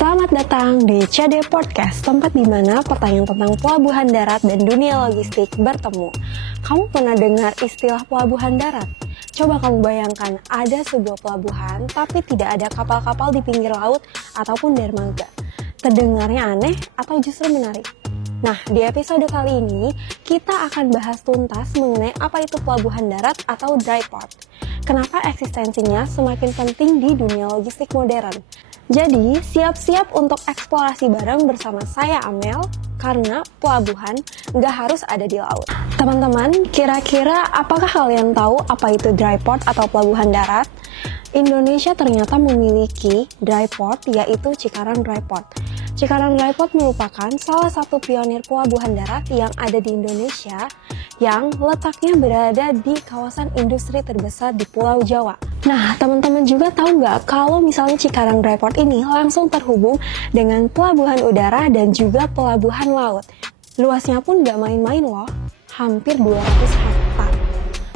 Selamat datang di CD Podcast, tempat di mana pertanyaan tentang pelabuhan darat dan dunia logistik bertemu. Kamu pernah dengar istilah pelabuhan darat? Coba kamu bayangkan ada sebuah pelabuhan tapi tidak ada kapal-kapal di pinggir laut ataupun dermaga. Terdengarnya aneh atau justru menarik? Nah, di episode kali ini kita akan bahas tuntas mengenai apa itu pelabuhan darat atau dry port. Kenapa eksistensinya semakin penting di dunia logistik modern. Jadi, siap-siap untuk eksplorasi bareng bersama saya Amel, karena pelabuhan nggak harus ada di laut. Teman-teman, kira-kira apakah kalian tahu apa itu dry port atau pelabuhan darat? Indonesia ternyata memiliki dry port, yaitu Cikarang Dry Port. Cikarang Dry Port merupakan salah satu pionir pelabuhan darat yang ada di Indonesia, yang letaknya berada di kawasan industri terbesar di Pulau Jawa. Nah, teman-teman juga tahu nggak kalau misalnya Cikarang Dry Port ini langsung terhubung dengan pelabuhan udara dan juga pelabuhan laut. Luasnya pun nggak main-main loh, hampir 200 hektar.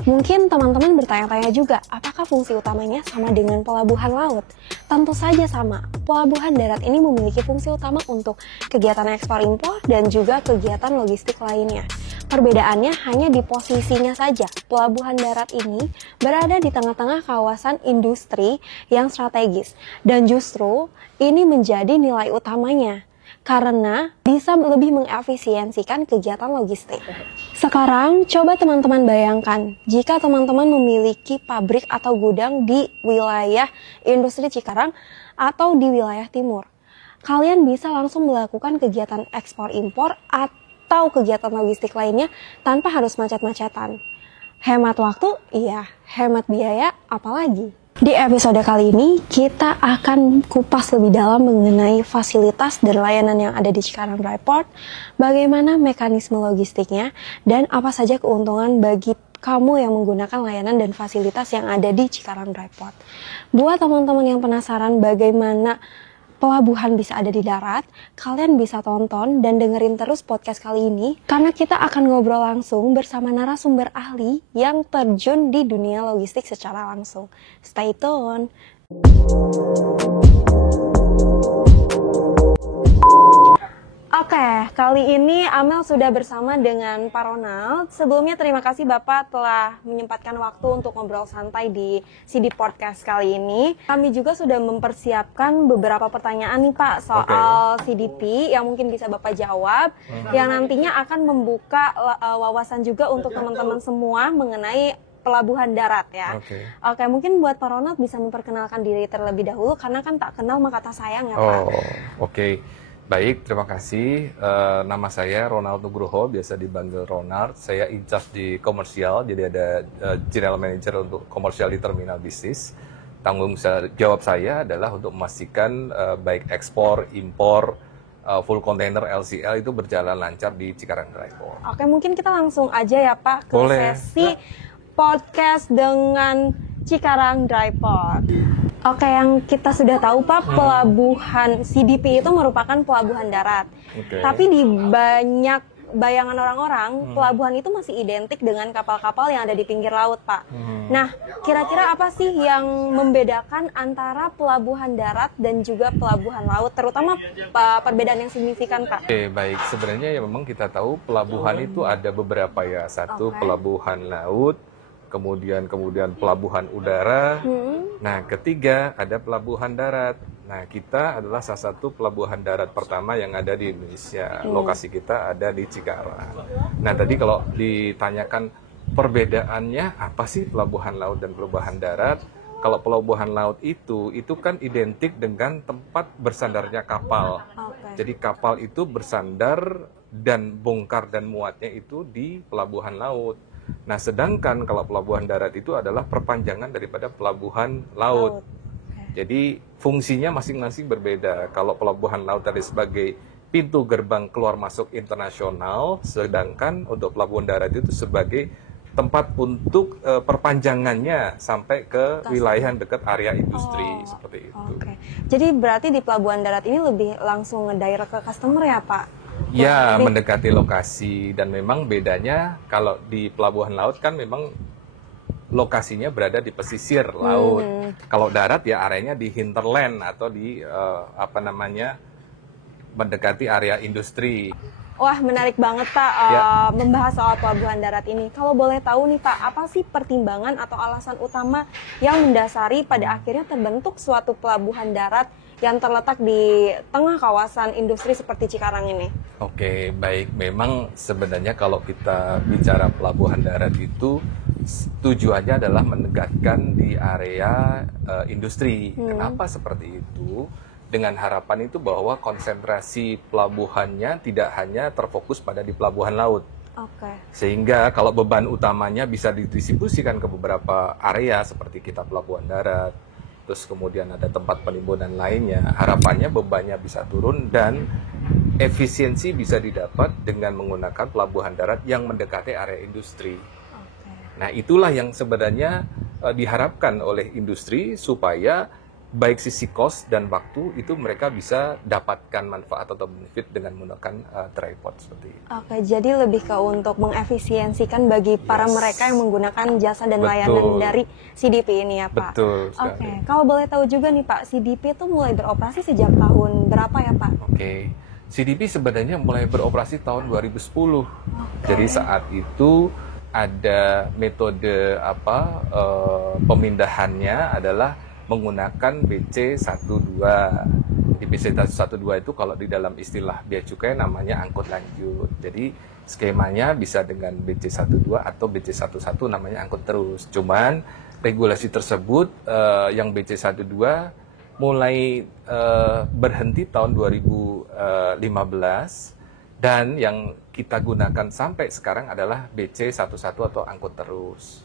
Mungkin teman-teman bertanya-tanya juga, apakah fungsi utamanya sama dengan pelabuhan laut? Tentu saja sama. Pelabuhan darat ini memiliki fungsi utama untuk kegiatan ekspor-impor dan juga kegiatan logistik lainnya. Perbedaannya hanya di posisinya saja. Pelabuhan darat ini berada di tengah-tengah kawasan industri yang strategis. Dan justru ini menjadi nilai utamanya, karena bisa lebih mengefisiensikan kegiatan logistik. Sekarang, coba teman-teman bayangkan, jika teman-teman memiliki pabrik atau gudang di wilayah industri Cikarang atau di wilayah timur. Kalian bisa langsung melakukan kegiatan ekspor-impor atau kegiatan logistik lainnya tanpa harus macet-macetan. Hemat waktu? Iya. Hemat biaya? Apalagi? Di episode kali ini, kita akan kupas lebih dalam mengenai fasilitas dan layanan yang ada di Cikarang Dry Port, bagaimana mekanisme logistiknya, dan apa saja keuntungan bagi kamu yang menggunakan layanan dan fasilitas yang ada di Cikarang Dry Port. Buat teman-teman yang penasaran bagaimana pelabuhan bisa ada di darat, kalian bisa tonton dan dengerin terus podcast kali ini, karena kita akan ngobrol langsung bersama narasumber ahli yang terjun di dunia logistik secara langsung. Stay tune! Oke, kali ini Amel sudah bersama dengan Pak Ronald. Sebelumnya terima kasih Bapak telah menyempatkan waktu untuk ngobrol santai di CD Podcast kali ini. Kami juga sudah mempersiapkan beberapa pertanyaan nih Pak soal CDP yang mungkin bisa Bapak jawab, yang nantinya akan membuka wawasan juga untuk teman-teman semua mengenai pelabuhan darat ya. Oke, mungkin buat Pak Ronald bisa memperkenalkan diri terlebih dahulu, karena kan tak kenal maka tak sayang ya Pak. Oke. Baik, terima kasih. Nama saya Ronald Nugroho, biasa dipanggil Ronald. Saya in charge di komersial, jadi ada General Manager untuk komersial di terminal bisnis. Tanggung jawab saya adalah untuk memastikan baik ekspor, impor, full container LCL itu berjalan lancar di Cikarang Dry Port. Oke, mungkin kita langsung aja ya Pak ke sesi podcast dengan Cikarang Dry Port. Oke, yang kita sudah tahu Pak, pelabuhan CDP itu merupakan pelabuhan darat. Tapi di banyak bayangan orang-orang, pelabuhan itu masih identik dengan kapal-kapal yang ada di pinggir laut Pak. Nah, kira-kira apa sih yang membedakan antara pelabuhan darat dan juga pelabuhan laut, terutama perbedaan yang signifikan Pak? Oke, baik. Sebenarnya ya memang kita tahu pelabuhan itu ada beberapa ya. Satu pelabuhan laut, kemudian pelabuhan udara. Nah, ketiga ada pelabuhan darat. Nah, kita adalah salah satu pelabuhan darat pertama yang ada di Indonesia. Lokasi kita ada di Cikarang. Nah, tadi kalau ditanyakan perbedaannya apa sih pelabuhan laut dan pelabuhan darat? Kalau pelabuhan laut itu kan identik dengan tempat bersandarnya kapal. Jadi kapal itu bersandar dan bongkar dan muatnya itu di pelabuhan laut. Nah, sedangkan kalau pelabuhan darat itu adalah perpanjangan daripada pelabuhan laut. Jadi fungsinya masing-masing berbeda. Kalau pelabuhan laut tadi sebagai pintu gerbang keluar masuk internasional, sedangkan untuk pelabuhan darat itu sebagai tempat untuk perpanjangannya sampai ke wilayah dekat area industri seperti itu. Jadi berarti di pelabuhan darat ini lebih langsung ngedirect ke customer ya Pak? Ya, mendekati lokasi. Dan memang bedanya kalau di pelabuhan laut kan memang lokasinya berada di pesisir laut. Kalau darat ya areanya di hinterland atau di mendekati area industri. Wah, menarik banget Pak membahas soal pelabuhan darat ini. Kalau boleh tahu nih Pak, apa sih pertimbangan atau alasan utama yang mendasari pada akhirnya terbentuk suatu pelabuhan darat yang terletak di tengah kawasan industri seperti Cikarang ini? Oke, baik. Memang sebenarnya kalau kita bicara pelabuhan darat itu tujuannya adalah menegakkan di area industri. Kenapa seperti itu? Dengan harapan itu bahwa konsentrasi pelabuhannya tidak hanya terfokus pada di pelabuhan laut. Sehingga kalau beban utamanya bisa didistribusikan ke beberapa area seperti kita pelabuhan darat, terus kemudian ada tempat penimbunan lainnya, harapannya bebannya bisa turun dan efisiensi bisa didapat dengan menggunakan pelabuhan darat yang mendekati area industri. Nah, itulah yang sebenarnya diharapkan oleh industri supaya baik sisi cost dan waktu itu mereka bisa dapatkan manfaat atau benefit dengan menggunakan dry port seperti itu. Jadi lebih ke untuk mengefisiensikan bagi para mereka yang menggunakan jasa dan layanan dari CDP ini ya Pak. Betul sekali. Kalau boleh tahu juga nih Pak, CDP itu mulai beroperasi sejak tahun berapa ya Pak? CDP sebenarnya mulai beroperasi tahun 2010. Jadi saat itu ada metode pemindahannya adalah menggunakan BC12. Di BC12 itu kalau di dalam istilah bea cukai namanya angkut lanjut. Jadi skemanya bisa dengan BC12 atau BC11 namanya angkut terus. Cuman regulasi tersebut yang BC12 mulai berhenti tahun 2015 dan yang kita gunakan sampai sekarang adalah BC11 atau angkut terus.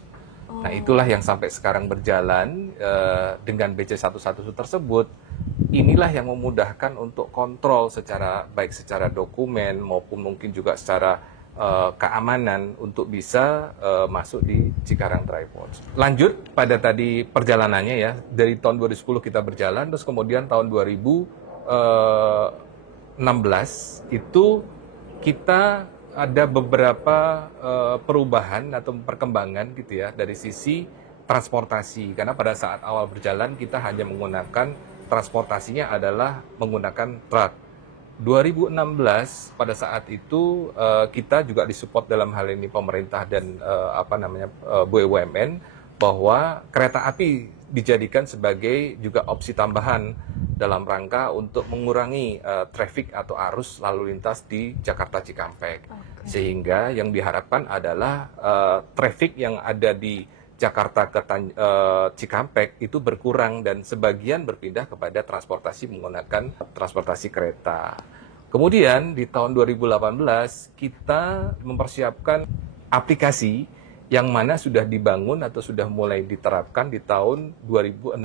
Nah, itulah yang sampai sekarang berjalan dengan BC11 tersebut. Inilah yang memudahkan untuk kontrol baik secara dokumen maupun mungkin juga secara keamanan untuk bisa masuk di Cikarang Dry Port. Lanjut pada tadi perjalanannya ya, dari tahun 2010 kita berjalan, terus kemudian tahun 2016 itu kita ada beberapa perubahan atau perkembangan gitu ya dari sisi transportasi, karena pada saat awal berjalan kita hanya menggunakan transportasinya adalah menggunakan truk. 2016 pada saat itu kita juga disupport dalam hal ini pemerintah dan BUMN bahwa kereta api dijadikan sebagai juga opsi tambahan dalam rangka untuk mengurangi traffic atau arus lalu lintas di Jakarta Cikampek. Sehingga yang diharapkan adalah traffic yang ada di Jakarta ke Cikampek itu berkurang dan sebagian berpindah kepada transportasi menggunakan transportasi kereta. Kemudian di tahun 2018 kita mempersiapkan aplikasi yang mana sudah dibangun atau sudah mulai diterapkan di tahun 2016.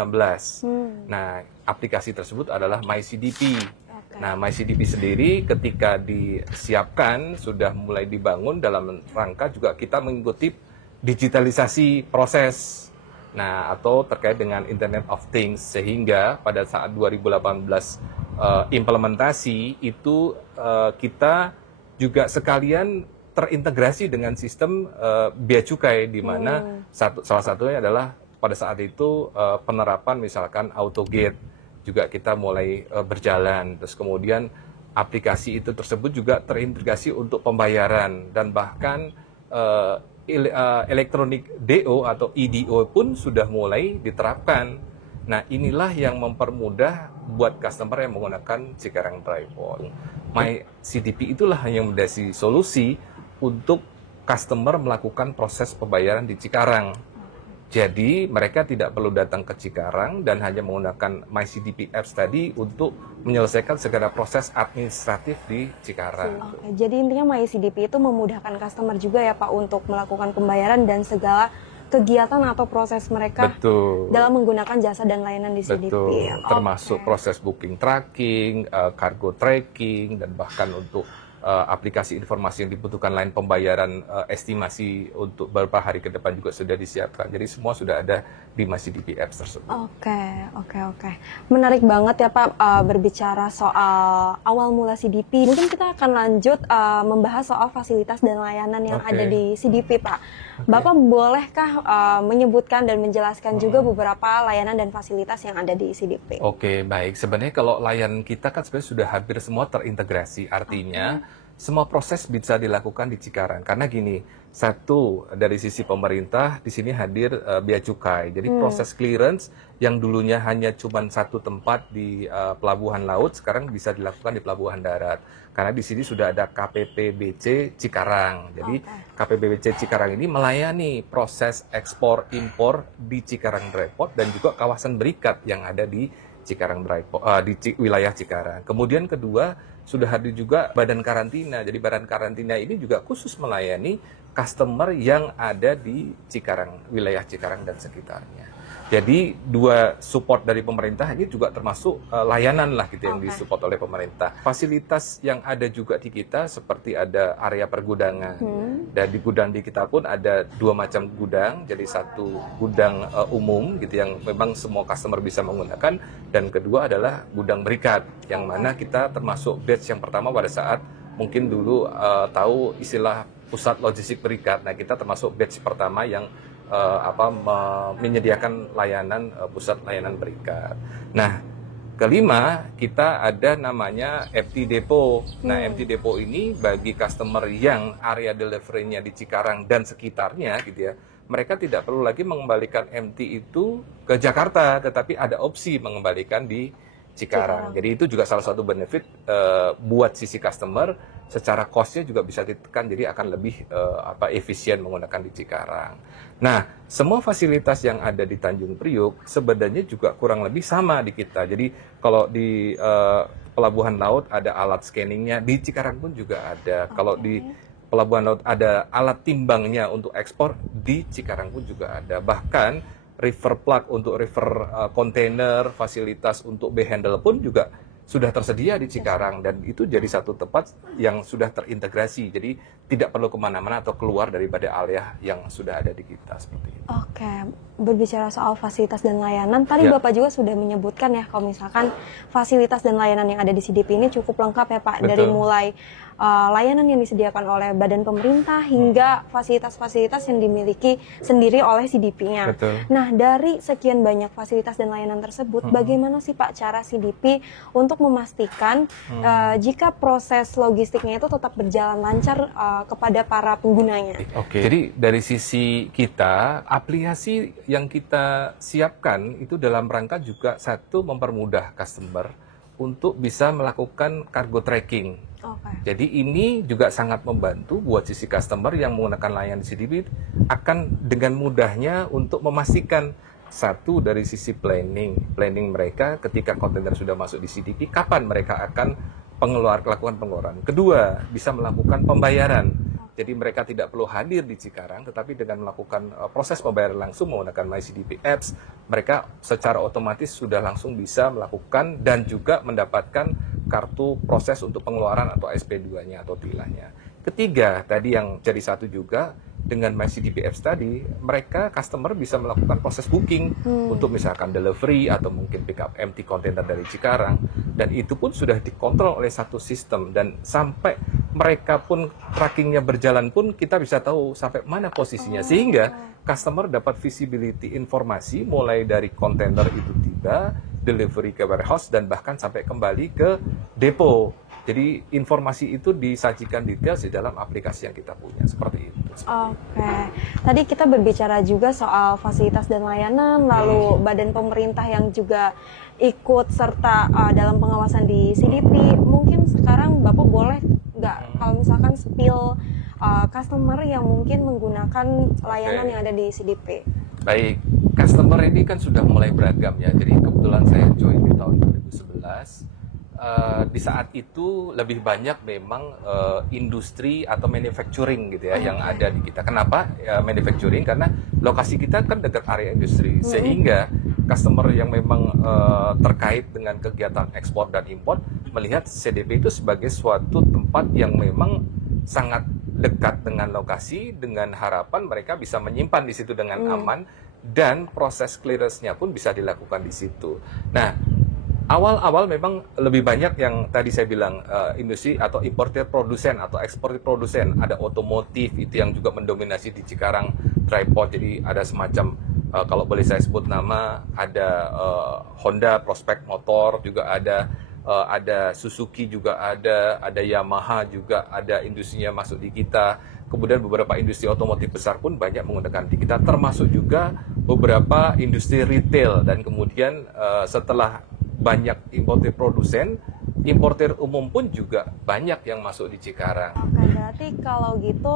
Nah, aplikasi tersebut adalah MyCDP. Nah, MyCDP sendiri ketika disiapkan sudah mulai dibangun dalam rangka juga kita mengikuti digitalisasi proses, nah atau terkait dengan Internet of Things, sehingga pada saat 2018 implementasi itu kita juga sekalian terintegrasi dengan sistem bea cukai, di mana salah satunya adalah pada saat itu penerapan misalkan AutoGate juga kita mulai berjalan, terus kemudian aplikasi itu tersebut juga terintegrasi untuk pembayaran dan bahkan elektronik DO atau EDO pun sudah mulai diterapkan. Nah, inilah yang mempermudah buat customer yang menggunakan Cikarang Dry Port. MyCDP itulah yang menjadi solusi untuk customer melakukan proses pembayaran di Cikarang. Jadi mereka tidak perlu datang ke Cikarang dan hanya menggunakan MyCDP Apps tadi untuk menyelesaikan segala proses administratif di Cikarang. Jadi intinya MyCDP itu memudahkan customer juga ya Pak untuk melakukan pembayaran dan segala kegiatan atau proses mereka dalam menggunakan jasa dan layanan di CDP. Termasuk proses booking tracking, cargo tracking, dan bahkan untuk aplikasi informasi yang dibutuhkan lain pembayaran estimasi untuk beberapa hari ke depan juga sudah disiapkan. Jadi semua sudah ada di MyCDP Apps tersebut. Oke. Menarik banget ya Pak berbicara soal awal mula CDP. Mungkin kita akan lanjut membahas soal fasilitas dan layanan yang ada di CDP Pak. Bapak bolehkah menyebutkan dan menjelaskan juga beberapa layanan dan fasilitas yang ada di CDP? Oke, baik. Sebenarnya kalau layanan kita kan sebenarnya sudah hampir semua terintegrasi. Artinya semua proses bisa dilakukan di Cikarang. Karena gini, satu dari sisi pemerintah di sini hadir bea cukai. Jadi proses clearance yang dulunya hanya cuma satu tempat di pelabuhan laut sekarang bisa dilakukan di pelabuhan darat. Karena di sini sudah ada KPPBC Cikarang. Jadi KPPBC Cikarang ini melayani proses ekspor impor di Cikarang Dry Port dan juga kawasan berikat yang ada di Cikarang Dry Port, wilayah Cikarang. Kemudian kedua, sudah hadir juga badan karantina. Jadi badan karantina ini juga khusus melayani customer yang ada di Cikarang, wilayah Cikarang dan sekitarnya. Jadi dua support dari pemerintah ini juga termasuk layanan lah gitu yang disupport oleh pemerintah. Fasilitas yang ada juga di kita seperti ada area pergudangan. Dan di gudang di kita pun ada dua macam gudang. Jadi satu gudang umum gitu yang memang semua customer bisa menggunakan, dan kedua adalah gudang berikat yang mana kita termasuk batch yang pertama pada saat mungkin dulu tahu istilah pusat logistik berikat. Nah, kita termasuk batch pertama yang menyediakan layanan pusat layanan berikat. Nah, kelima, kita ada namanya empty depot. Nah, empty depot ini bagi customer yang area delivery-nya di Cikarang dan sekitarnya gitu ya, mereka tidak perlu lagi mengembalikan empty itu ke Jakarta, tetapi ada opsi mengembalikan di Cikarang. Jadi itu juga salah satu benefit buat sisi customer, secara cost-nya juga bisa ditekan, jadi akan lebih efisien menggunakan di Cikarang. Nah, semua fasilitas yang ada di Tanjung Priuk sebenarnya juga kurang lebih sama di kita. Jadi kalau di pelabuhan laut ada alat scanningnya, di Cikarang pun juga ada. Kalau di pelabuhan laut ada alat timbangnya untuk ekspor, di Cikarang pun juga ada. Bahkan river plug untuk river container, fasilitas untuk B-handle pun juga sudah tersedia di Cikarang, dan itu jadi satu tempat yang sudah terintegrasi, jadi tidak perlu kemana-mana atau keluar daripada area yang sudah ada di kita seperti itu. Oke, berbicara soal fasilitas dan layanan, tadi Bapak juga sudah menyebutkan ya kalau misalkan fasilitas dan layanan yang ada di CDP ini cukup lengkap ya Pak. Betul. Dari mulai layanan yang disediakan oleh badan pemerintah hingga fasilitas-fasilitas yang dimiliki sendiri oleh CDP-nya. Nah, dari sekian banyak fasilitas dan layanan tersebut, bagaimana sih Pak cara CDP untuk memastikan jika proses logistiknya itu tetap berjalan lancar kepada para penggunanya? Jadi dari sisi kita, aplikasi yang kita siapkan itu dalam rangka juga satu mempermudah customer untuk bisa melakukan cargo tracking. Jadi ini juga sangat membantu buat sisi customer yang menggunakan layanan di CDP akan dengan mudahnya untuk memastikan satu dari sisi planning mereka ketika kontainer sudah masuk di CDP, kapan mereka akan melakukan pengeluaran. Kedua, bisa melakukan pembayaran. Jadi mereka tidak perlu hadir di Cikarang, tetapi dengan melakukan proses pembayaran langsung menggunakan MyCDP Apps, mereka secara otomatis sudah langsung bisa melakukan dan juga mendapatkan kartu proses untuk pengeluaran atau SP2-nya atau tilahnya. Ketiga, tadi yang jadi satu juga, dengan MyCDP Apps tadi, mereka customer bisa melakukan proses booking untuk misalkan delivery atau mungkin pick up empty container dari Cikarang, dan itu pun sudah dikontrol oleh satu sistem, dan sampai mereka pun trackingnya berjalan pun kita bisa tahu sampai mana posisinya, sehingga customer dapat visibility informasi mulai dari kontainer itu tiba, delivery ke warehouse, dan bahkan sampai kembali ke depo. Jadi informasi itu disajikan detail di dalam aplikasi yang kita punya, seperti itu. Oke, tadi kita berbicara juga soal fasilitas dan layanan, lalu badan pemerintah yang juga ikut serta dalam pengawasan di CDP. Mungkin sekarang Bapak boleh nggak kalau misalkan spill customer yang mungkin menggunakan layanan yang ada di CDP? Baik, customer ini kan sudah mulai beragam ya. Jadi kebetulan saya join di tahun 2011. Di saat itu lebih banyak memang industri atau manufacturing gitu ya yang ada di kita. Kenapa manufacturing? Karena lokasi kita kan dekat area industri, sehingga customer yang memang terkait dengan kegiatan ekspor dan impor melihat CDP itu sebagai suatu tempat yang memang sangat dekat dengan lokasi, dengan harapan mereka bisa menyimpan di situ dengan aman, dan proses clearance-nya pun bisa dilakukan di situ. Nah, Awal-awal memang lebih banyak yang tadi saya bilang industri atau importer produsen atau eksportir produsen. Ada otomotif itu yang juga mendominasi di Cikarang dry port. Jadi ada semacam kalau boleh saya sebut nama, ada Honda Prospect Motor juga ada Suzuki juga ada Yamaha juga ada industrinya masuk di kita. Kemudian beberapa industri otomotif besar pun banyak menggunakan di kita, termasuk juga beberapa industri retail. Dan kemudian setelah banyak importer produsen, importer umum pun juga banyak yang masuk di Cikarang. Oke, berarti kalau gitu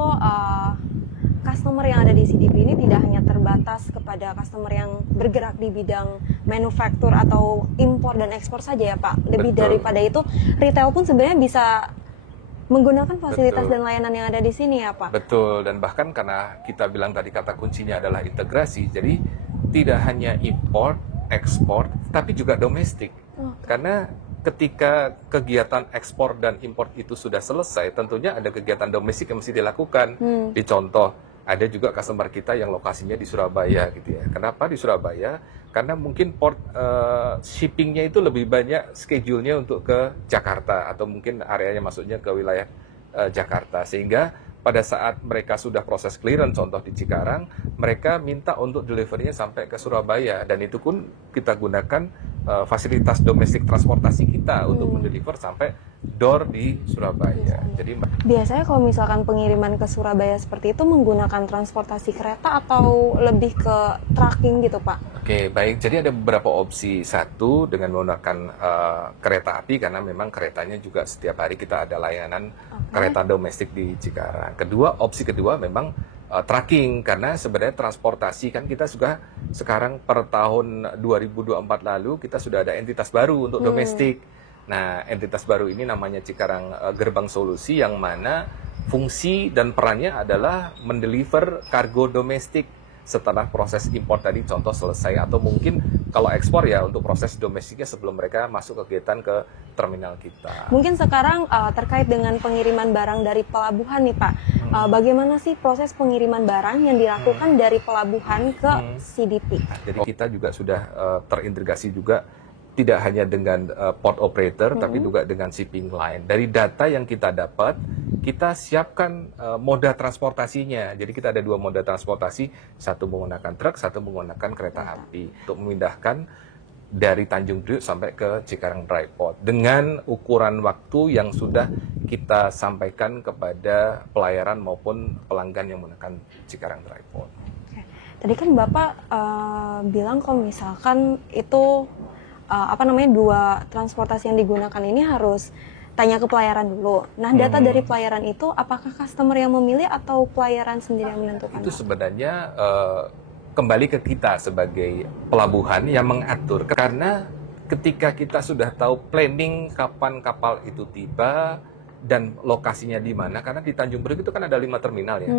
customer yang ada di CDP ini tidak hanya terbatas kepada customer yang bergerak di bidang manufaktur atau impor dan ekspor saja ya Pak. Lebih Betul. daripada itu, retail pun sebenarnya bisa menggunakan fasilitas Betul. dan layanan yang ada di sini ya Pak. Betul, dan bahkan karena kita bilang tadi kata kuncinya adalah integrasi, jadi tidak hanya import, ekspor, tapi juga domestik. Karena ketika kegiatan ekspor dan import itu sudah selesai, tentunya ada kegiatan domestik yang mesti dilakukan. Di contoh, ada juga customer kita yang lokasinya di Surabaya gitu ya. Kenapa di Surabaya? Karena mungkin port shippingnya itu lebih banyak schedule-nya untuk ke Jakarta, atau mungkin areanya masuknya ke wilayah Jakarta. Sehingga pada saat mereka sudah proses clearance, contoh di Cikarang, mereka minta untuk delivery-nya sampai ke Surabaya, dan itu pun kita gunakan fasilitas domestik transportasi kita untuk mendeliver sampai door di Surabaya. Jadi biasanya kalau misalkan pengiriman ke Surabaya seperti itu menggunakan transportasi kereta atau lebih ke trucking gitu Pak? Oke, baik. Jadi ada beberapa opsi. Satu, dengan menggunakan kereta api, karena memang keretanya juga setiap hari kita ada layanan kereta domestik di Cikarang. Opsi kedua memang trucking, karena sebenarnya transportasi kan kita sudah sekarang per tahun 2024 lalu kita sudah ada entitas baru untuk domestik. Nah, entitas baru ini namanya Cikarang Gerbang Solusi, yang mana fungsi dan perannya adalah mendeliver kargo domestik setelah proses impor tadi contoh selesai, atau mungkin kalau ekspor ya untuk proses domestiknya sebelum mereka masuk kegiatan ke terminal kita. Mungkin sekarang terkait dengan pengiriman barang dari pelabuhan nih Pak, bagaimana sih proses pengiriman barang yang dilakukan dari pelabuhan ke CDP? Jadi kita juga sudah terintegrasi juga tidak hanya dengan port operator, tapi juga dengan shipping line. Dari data yang kita dapat, kita siapkan moda transportasinya. Jadi kita ada 2 moda transportasi, satu menggunakan truk, satu menggunakan kereta api, untuk memindahkan dari Tanjung Priok sampai ke Cikarang Dry Port dengan ukuran waktu yang sudah kita sampaikan kepada pelayaran maupun pelanggan yang menggunakan Cikarang Dry Port. Oke. Tadi kan Bapak bilang kalau misalkan itu 2 transportasi yang digunakan ini harus tanya ke pelayaran dulu. Nah, data dari pelayaran itu apakah customer yang memilih atau pelayaran sendiri yang menentukan? Itu sebenarnya kembali ke kita sebagai pelabuhan yang mengatur. Karena ketika kita sudah tahu planning kapan kapal itu tiba dan lokasinya di mana, karena di Tanjung Priok itu kan ada 5 terminal ya.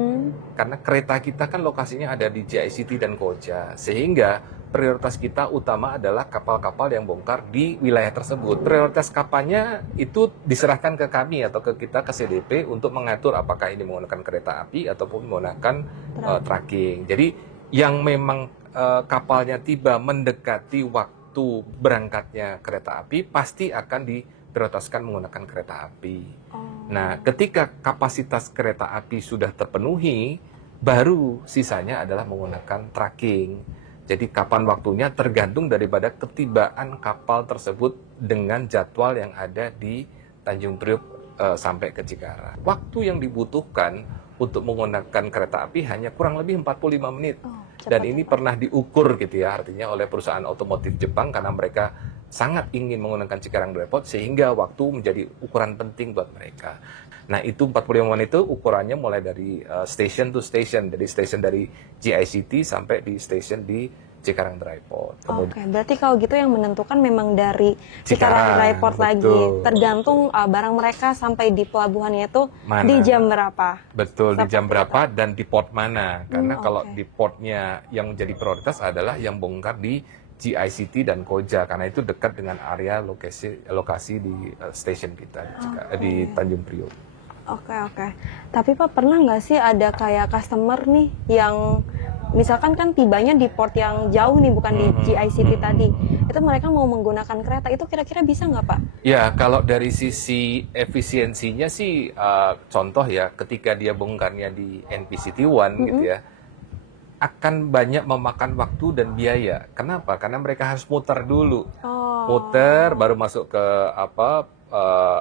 Karena kereta kita kan lokasinya ada di GICT dan Koja, sehingga prioritas kita utama adalah kapal-kapal yang bongkar di wilayah tersebut. Prioritas kapalnya itu diserahkan ke kami atau ke kita, ke CDP, untuk mengatur apakah ini menggunakan kereta api ataupun menggunakan trucking. Jadi yang memang kapalnya tiba mendekati waktu berangkatnya kereta api, pasti akan diprioritaskan menggunakan kereta api. Nah, ketika kapasitas kereta api sudah terpenuhi, baru sisanya adalah menggunakan trucking. Jadi kapan waktunya tergantung daripada ketibaan kapal tersebut dengan jadwal yang ada di Tanjung Priok sampai ke Cikarang. Waktu yang dibutuhkan untuk menggunakan kereta api hanya kurang lebih 45 menit. Dan ini pernah diukur gitu ya, artinya oleh perusahaan otomotif Jepang, karena mereka sangat ingin menggunakan Cikarang Dry Port, sehingga waktu menjadi ukuran penting buat mereka. Nah, itu 45 menit itu ukurannya mulai dari station to station, dari station dari GICT sampai di station di Cikarang Dry Port. Oke, berarti kalau gitu yang menentukan memang dari Cikarang Dry Port lagi, tergantung barang mereka sampai di pelabuhannya itu di jam berapa? Betul, di jam berapa dan di port mana. Karena kalau di portnya yang menjadi prioritas adalah yang bongkar di GICT dan Koja, karena itu dekat dengan area lokasi di station kita di Tanjung Priok. Oke. Tapi Pak, pernah nggak sih ada kayak customer nih yang misalkan kan tibanya di port yang jauh nih, bukan di GICT tadi. itu mereka mau menggunakan kereta, itu kira-kira bisa nggak Pak? Ya, kalau dari sisi efisiensinya sih, contoh ya, ketika dia bongkarnya di NPCT One gitu ya, akan banyak memakan waktu dan biaya. Kenapa? Karena mereka harus muter dulu, muter baru masuk ke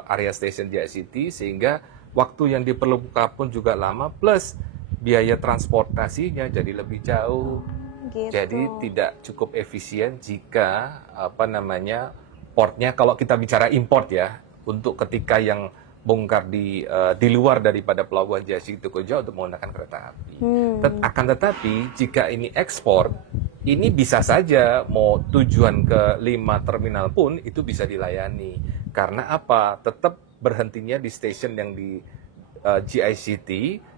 area station JICT, sehingga waktu yang diperlukan pun juga lama, plus biaya transportasinya jadi lebih jauh. Gitu. Jadi tidak cukup efisien jika portnya, kalau kita bicara import ya, untuk ketika yang bongkar di luar daripada pelabuhan JICT Koja untuk menggunakan kereta api. Akan tetapi jika ini ekspor, ini bisa saja mau tujuan ke 5 terminal pun itu bisa dilayani. Karena apa? Tetap berhentinya di stasiun yang di JICT,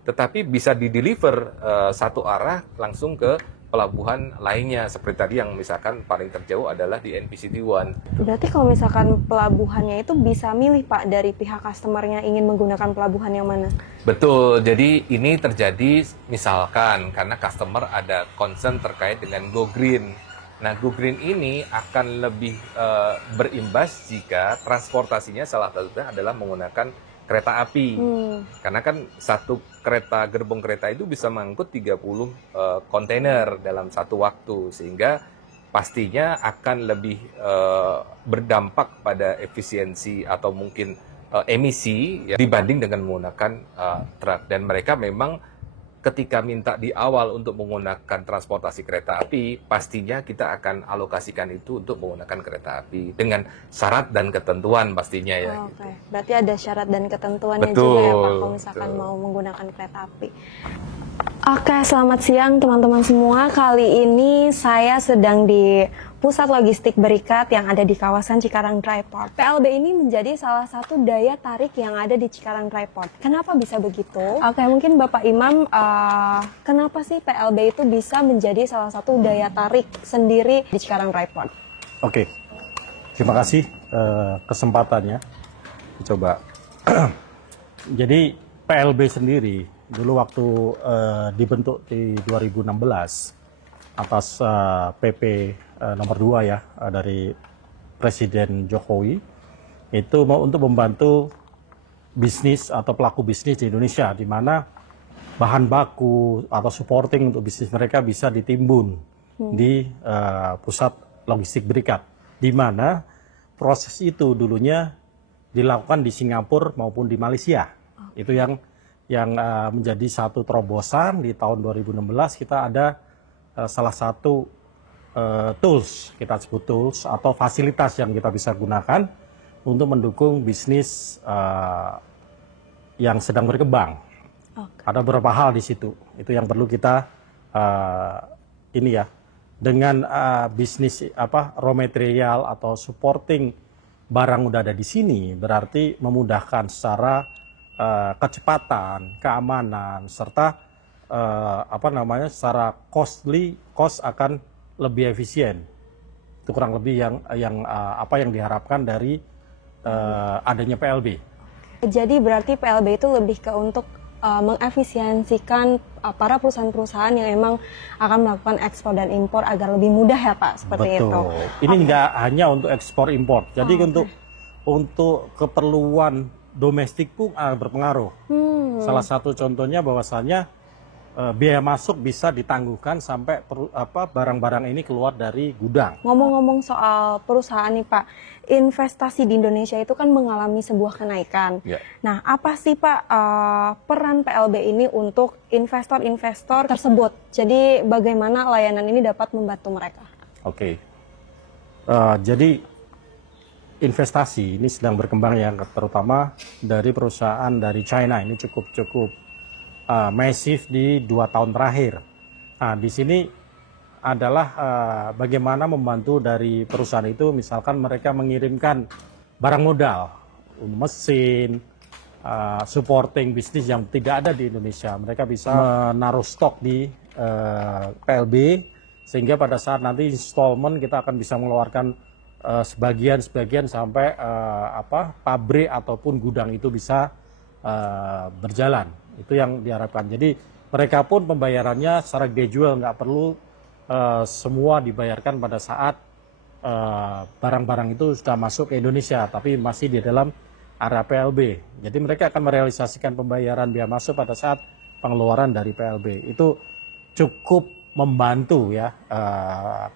tetapi bisa di-deliver satu arah langsung ke pelabuhan lainnya, seperti tadi yang misalkan paling terjauh adalah di NPCT One. Berarti kalau misalkan pelabuhannya itu bisa milih Pak dari pihak customernya ingin menggunakan pelabuhan yang mana? Betul, jadi ini terjadi misalkan karena customer ada concern terkait dengan Go Green. Nah, Go Green ini akan lebih berimbas jika transportasinya salah satunya adalah menggunakan kereta api. Karena kan satu gerbong kereta itu bisa mengangkut 30 kontainer dalam satu waktu, sehingga pastinya akan lebih berdampak pada efisiensi atau mungkin emisi ya, dibanding dengan menggunakan truk. Dan mereka memang ketika minta di awal untuk menggunakan transportasi kereta api, pastinya kita akan alokasikan itu untuk menggunakan kereta api dengan syarat dan ketentuan pastinya ya. Oke, berarti ada syarat dan ketentuannya Betul, juga ya Pak, kalau misalkan mau menggunakan kereta api. Oke, selamat siang teman-teman semua. Kali ini saya sedang di Pusat Logistik Berikat yang ada di kawasan Cikarang Dry Port. PLB ini menjadi salah satu daya tarik yang ada di Cikarang Dry Port. Kenapa bisa begitu? Oke, mungkin Bapak Imam, kenapa sih PLB itu bisa menjadi salah satu daya tarik sendiri di Cikarang Dry Port? Oke, terima kasih kesempatannya. Coba. Jadi PLB sendiri dulu waktu dibentuk di 2016 atas PP nomor 2 ya dari Presiden Jokowi, itu mau untuk membantu bisnis atau pelaku bisnis di Indonesia, di mana bahan baku atau supporting untuk bisnis mereka bisa ditimbun di pusat logistik berikat, di mana proses itu dulunya dilakukan di Singapura maupun di Malaysia. Itu yang menjadi satu terobosan. Di tahun 2016 kita ada salah satu tools, kita sebut tools atau fasilitas yang kita bisa gunakan untuk mendukung bisnis yang sedang berkembang. Ada beberapa hal di situ, itu yang perlu kita dengan bisnis raw material atau supporting barang udah ada di sini, berarti memudahkan secara kecepatan, keamanan, serta secara cost akan lebih efisien. Itu kurang lebih yang diharapkan dari adanya PLB. Jadi berarti PLB itu lebih ke untuk mengefisiensikan para perusahaan-perusahaan yang emang akan melakukan ekspor dan impor agar lebih mudah ya Pak, seperti Betul. itu. Ini nggak hanya untuk ekspor impor, jadi untuk keperluan domestik pun berpengaruh. Salah satu contohnya bahwasannya biaya masuk bisa ditangguhkan sampai barang-barang ini keluar dari gudang. Ngomong-ngomong soal perusahaan nih Pak, investasi di Indonesia itu kan mengalami sebuah kenaikan. Ya. Nah, apa sih Pak peran PLB ini untuk investor-investor tersebut? Jadi bagaimana layanan ini dapat membantu mereka? Oke. Jadi investasi ini sedang berkembang ya, terutama dari perusahaan dari China ini cukup masif di 2 tahun terakhir. Nah, di sini adalah bagaimana membantu dari perusahaan itu, misalkan mereka mengirimkan barang modal, mesin, supporting bisnis yang tidak ada di Indonesia. Mereka bisa menaruh stok di PLB, sehingga pada saat nanti installment kita akan bisa mengeluarkan sebagian sampai pabrik ataupun gudang itu bisa berjalan. Itu yang diharapkan. Jadi mereka pun pembayarannya secara gradual, nggak perlu semua dibayarkan pada saat barang-barang itu sudah masuk ke Indonesia, tapi masih di dalam area PLB. Jadi mereka akan merealisasikan pembayaran biaya masuk pada saat pengeluaran dari PLB. Itu cukup membantu ya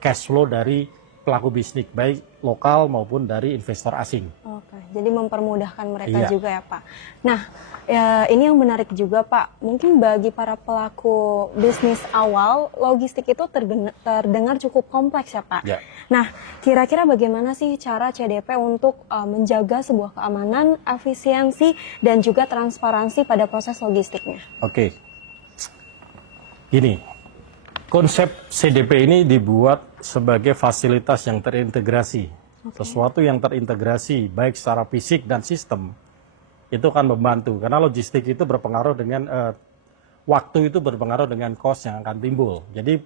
cash flow dari pelaku bisnis baik lokal maupun dari investor asing. Oke, jadi mempermudahkan mereka juga ya Pak. Nah, ini yang menarik juga Pak. Mungkin bagi para pelaku bisnis awal, logistik itu terdengar cukup kompleks ya Pak. Ya. Nah, kira-kira bagaimana sih cara CDP untuk menjaga sebuah keamanan, efisiensi, dan juga transparansi pada proses logistiknya? Oke, gini, konsep CDP ini dibuat sebagai fasilitas yang terintegrasi. Sesuatu yang terintegrasi baik secara fisik dan sistem itu akan membantu. Karena logistik itu berpengaruh dengan waktu, itu berpengaruh dengan cost yang akan timbul. Jadi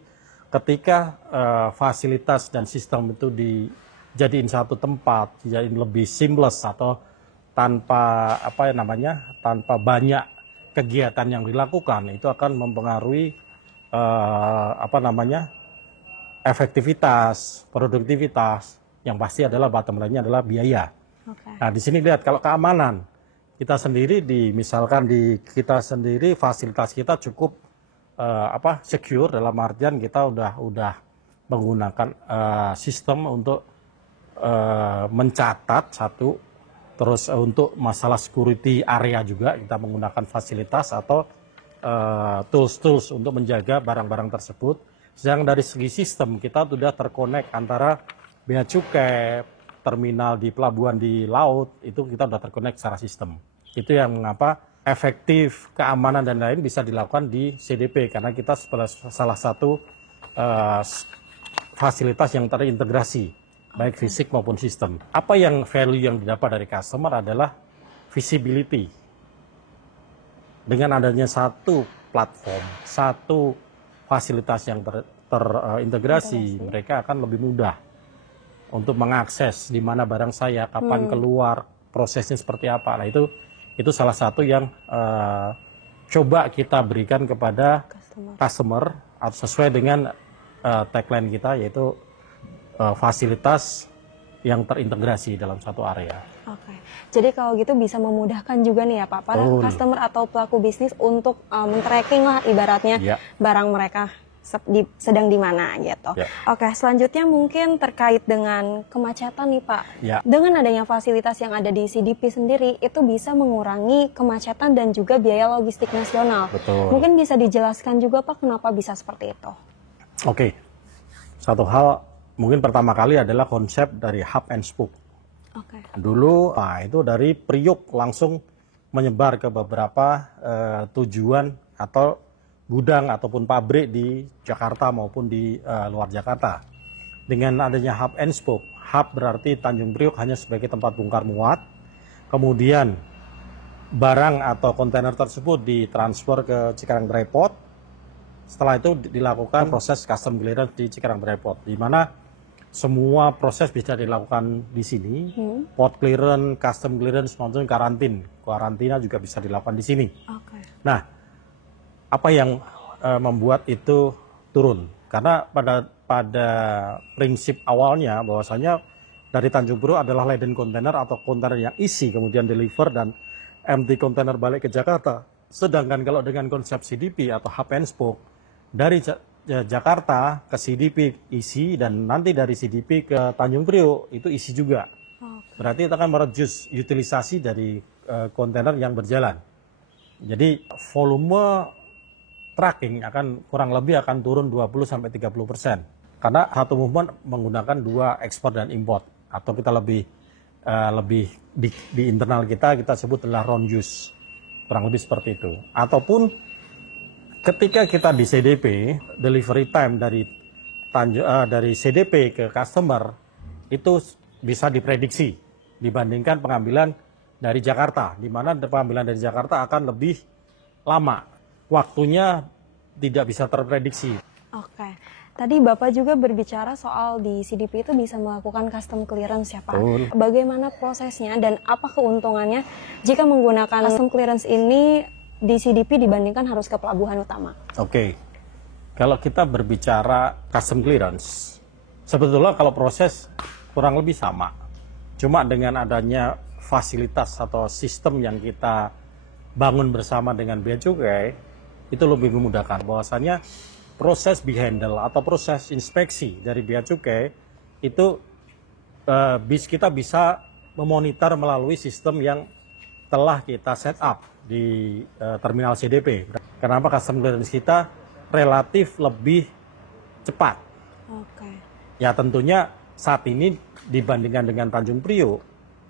ketika fasilitas dan sistem itu dijadiin satu tempat, dijadiin lebih seamless atau tanpa tanpa banyak kegiatan yang dilakukan, itu akan mempengaruhi efektivitas, produktivitas, yang pasti adalah bottom line-nya adalah biaya. Nah, di sini lihat kalau keamanan kita sendiri misalkan di kita sendiri fasilitas kita cukup secure, dalam artian kita udah menggunakan sistem untuk mencatat satu, terus untuk masalah security area juga kita menggunakan fasilitas atau tools untuk menjaga barang-barang tersebut. Sedang dari segi sistem kita sudah terkonek antara bea cukai, terminal di pelabuhan di laut, itu kita sudah terkonek secara sistem. Itu yang mengapa efektif, keamanan dan lain bisa dilakukan di CDP karena kita salah satu fasilitas yang terintegrasi baik fisik maupun sistem. Apa yang value yang didapat dari customer adalah visibility. Dengan adanya satu platform, satu fasilitas yang terintegrasi, mereka akan lebih mudah untuk mengakses di mana barang saya, kapan keluar, prosesnya seperti apa. Nah, itu salah satu yang coba kita berikan kepada customer atau sesuai dengan tagline kita, yaitu fasilitas yang terintegrasi dalam satu area. Oke, jadi kalau gitu bisa memudahkan juga nih ya Pak, para customer atau pelaku bisnis untuk men-tracking lah ibaratnya barang mereka sedang di mana gitu. Oke, selanjutnya mungkin terkait dengan kemacetan nih Pak. Dengan adanya fasilitas yang ada di CDP sendiri, itu bisa mengurangi kemacetan dan juga biaya logistik nasional. Betul. Mungkin bisa dijelaskan juga Pak kenapa bisa seperti itu? Oke, satu hal mungkin pertama kali adalah konsep dari hub and spoke. Dulu itu dari Priok langsung menyebar ke beberapa tujuan atau gudang ataupun pabrik di Jakarta maupun di luar Jakarta. Dengan adanya hub and spoke, hub berarti Tanjung Priok hanya sebagai tempat bongkar muat, kemudian barang atau kontainer tersebut ditransfer ke Cikarang Dry Port. Setelah itu dilakukan proses custom clearance di Cikarang Dry Port, di mana semua proses bisa dilakukan di sini. Port clearance, custom clearance, maupun karantina juga bisa dilakukan di sini. Nah, apa yang membuat itu turun? Karena pada prinsip awalnya bahwasanya dari Tanjung Priok adalah laden kontainer atau kontainer yang isi kemudian deliver dan empty kontainer balik ke Jakarta. Sedangkan kalau dengan konsep CDP atau hub and spoke, dari Jakarta ke CDP isi dan nanti dari CDP ke Tanjung Priok itu isi juga. Berarti itu akan mereduce utilisasi dari kontainer yang berjalan. Jadi volume tracking akan kurang lebih akan turun 20-30%. Karena satu movement menggunakan dua ekspor dan import, atau kita lebih di internal kita sebut adalah round use, kurang lebih seperti itu. Ataupun ketika kita di CDP, delivery time dari CDP ke customer itu bisa diprediksi dibandingkan pengambilan dari Jakarta, di mana pengambilan dari Jakarta akan lebih lama, waktunya tidak bisa terprediksi. Oke. Tadi Bapak juga berbicara soal di CDP itu bisa melakukan custom clearance ya Pak. Bagaimana prosesnya dan apa keuntungannya jika menggunakan custom clearance ini di CDP dibandingkan harus ke pelabuhan utama? Oke. Kalau kita berbicara custom clearance, Sebetulnya kalau proses kurang lebih sama. Cuma dengan adanya fasilitas atau sistem yang kita bangun bersama dengan Bea Cukai, itu lebih memudahkan. Bahwasanya proses behandle atau proses inspeksi dari Bea Cukai itu kita bisa memonitor melalui sistem yang telah kita set up di terminal CDP. Kenapa custom clearance kita relatif lebih cepat? Oke. Ya tentunya saat ini dibandingkan dengan Tanjung Priok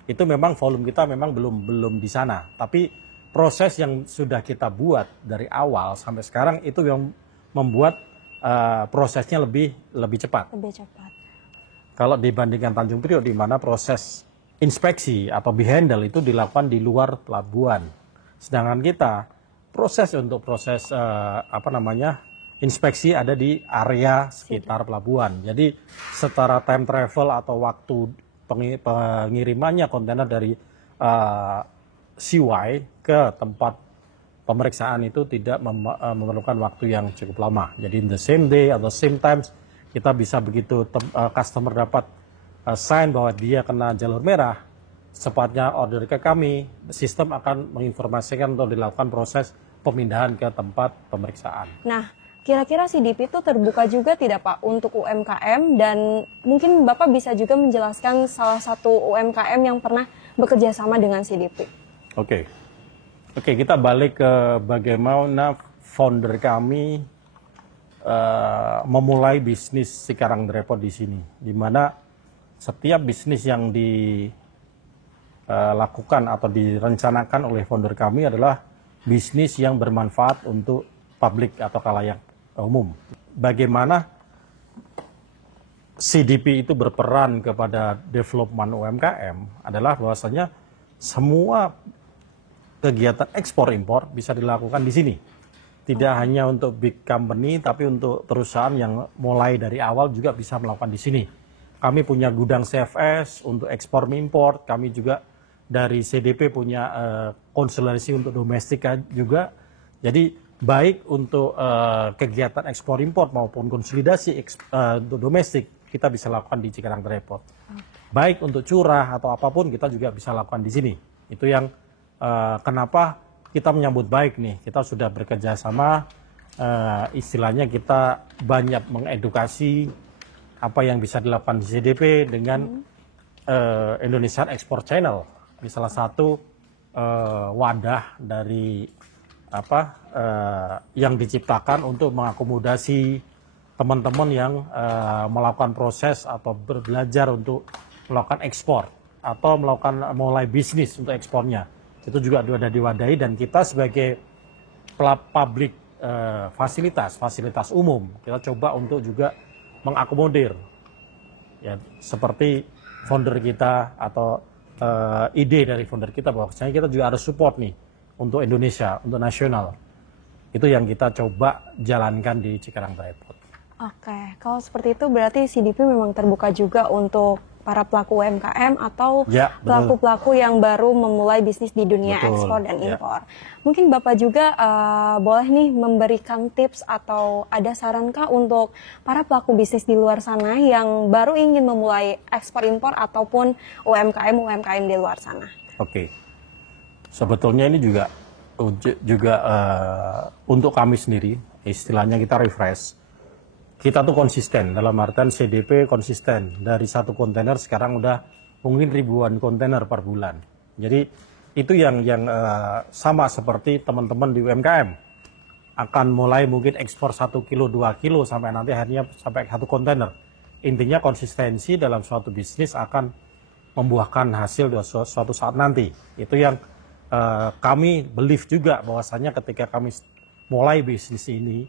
itu memang volume kita memang belum di sana. Tapi proses yang sudah kita buat dari awal sampai sekarang itu yang membuat prosesnya lebih cepat. Lebih cepat. Kalau dibandingkan Tanjung Priok di mana proses inspeksi atau behandle itu dilakukan di luar pelabuhan. Sedangkan kita proses inspeksi ada di area sekitar pelabuhan. Jadi setara time travel atau waktu pengirimannya kontainer dari CY ke tempat pemeriksaan itu tidak memerlukan waktu yang cukup lama. Jadi in the same day atau same times kita bisa begitu customer dapat sign bahwa dia kena jalur merah, sepatnya order ke kami, sistem akan menginformasikan untuk dilakukan proses pemindahan ke tempat pemeriksaan. Nah, kira-kira CDP itu terbuka juga tidak Pak untuk UMKM, dan mungkin Bapak bisa juga menjelaskan salah satu UMKM yang pernah bekerja sama dengan CDP. Oke, kita balik ke bagaimana founder kami memulai bisnis Cikarang Depot di sini, di mana setiap bisnis yang dilakukan atau direncanakan oleh founder kami adalah bisnis yang bermanfaat untuk publik atau khalayak umum. Bagaimana CDP itu berperan kepada development UMKM adalah bahwasanya semua kegiatan ekspor-impor bisa dilakukan di sini. Tidak hanya untuk big company, tapi untuk perusahaan yang mulai dari awal juga bisa melakukan di sini. Kami punya gudang CFS untuk ekspor import, kami juga dari CDP punya konsolidasi untuk domestik juga. Jadi baik untuk kegiatan ekspor import maupun konsolidasi untuk domestik kita bisa lakukan di Cikarang Depot. Baik untuk curah atau apapun kita juga bisa lakukan di sini. Itu yang kenapa kita menyambut baik nih. Kita sudah bekerja sama, istilahnya kita banyak mengedukasi apa yang bisa dilakukan di CDP dengan Indonesian Export Channel. Ini salah satu wadah dari yang diciptakan untuk mengakomodasi teman-teman yang melakukan proses atau belajar untuk melakukan ekspor atau melakukan mulai bisnis untuk ekspornya. Itu juga ada diwadahi, dan kita sebagai public fasilitas umum kita coba untuk juga mengakomodir ya, seperti founder kita atau ide dari founder kita bahwasanya kita juga harus support nih untuk Indonesia, untuk nasional. Itu yang kita coba jalankan di Cikarang Depot. Oke, kalau seperti itu berarti CDP memang terbuka juga untuk para pelaku UMKM atau pelaku-pelaku yang baru memulai bisnis di dunia ekspor dan impor. Mungkin Bapak juga boleh nih memberikan tips atau ada sarankah untuk para pelaku bisnis di luar sana yang baru ingin memulai ekspor impor ataupun UMKM di luar sana? Oke. Sebetulnya ini juga untuk kami sendiri, istilahnya kita refresh. Kita tuh konsisten, dalam artian CDP konsisten. Dari satu kontainer sekarang udah mungkin ribuan kontainer per bulan. Jadi itu yang sama seperti teman-teman di UMKM. Akan mulai mungkin ekspor 1 kilo, 2 kilo sampai nanti akhirnya sampai 1 kontainer. Intinya konsistensi dalam suatu bisnis akan membuahkan hasil suatu saat nanti. Itu yang kami believe juga bahwasanya ketika kami mulai bisnis ini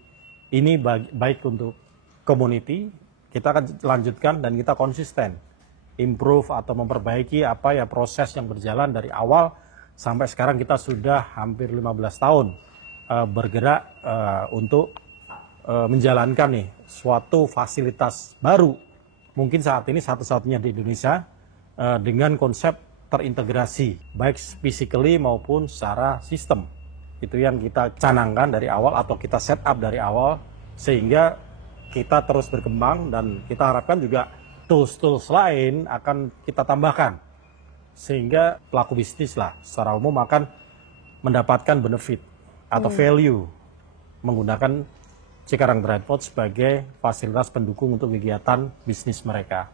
baik untuk community, kita akan lanjutkan dan kita konsisten improve atau memperbaiki proses yang berjalan dari awal sampai sekarang. Kita sudah hampir 15 tahun bergerak untuk menjalankan nih suatu fasilitas baru, mungkin saat ini satu-satunya di Indonesia dengan konsep terintegrasi baik physically maupun secara sistem. Itu yang kita canangkan dari awal atau kita set up dari awal, sehingga kita terus berkembang, dan kita harapkan juga tools-tools lain akan kita tambahkan. Sehingga pelaku bisnis lah secara umum akan mendapatkan benefit atau value menggunakan Cikarang Dry Port sebagai fasilitas pendukung untuk kegiatan bisnis mereka.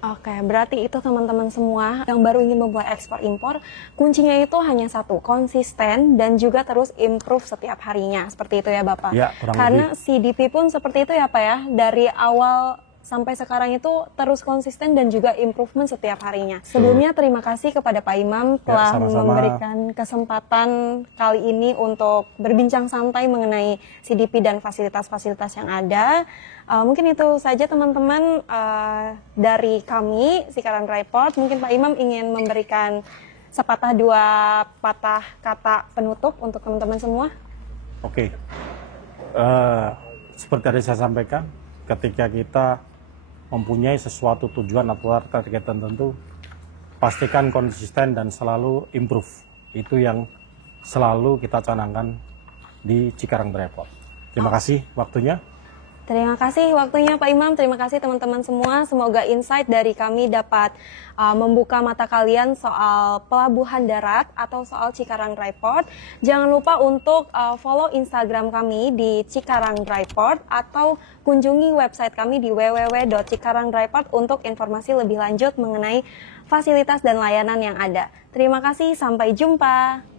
Oke, berarti itu teman-teman semua yang baru ingin membuat ekspor impor, kuncinya itu hanya satu, konsisten dan juga terus improve setiap harinya. Seperti itu ya Bapak? Ya, kurang Karena lebih. CDP pun seperti itu ya Pak ya, dari awal sampai sekarang itu terus konsisten dan juga improvement setiap harinya. Sebelumnya terima kasih kepada Pak Imam telah sama-sama. memberikan kesempatan kali ini untuk berbincang santai mengenai CDP dan fasilitas-fasilitas yang ada. Mungkin itu saja teman-teman dari kami, Cikarang Dry Port. Mungkin Pak Imam ingin memberikan sepatah dua patah kata penutup untuk teman-teman semua. Oke, seperti tadi saya sampaikan, ketika kita mempunyai sesuatu tujuan atau target tertentu, pastikan konsisten dan selalu improve. Itu yang selalu kita canangkan di Cikarang Dry Port. Terima kasih waktunya. Terima kasih waktunya Pak Imam, terima kasih teman-teman semua. Semoga insight dari kami dapat membuka mata kalian soal pelabuhan darat atau soal Cikarang Dry Port. Jangan lupa untuk follow Instagram kami di Cikarang Dry Port atau kunjungi website kami di www.cikarangdryport untuk informasi lebih lanjut mengenai fasilitas dan layanan yang ada. Terima kasih, sampai jumpa.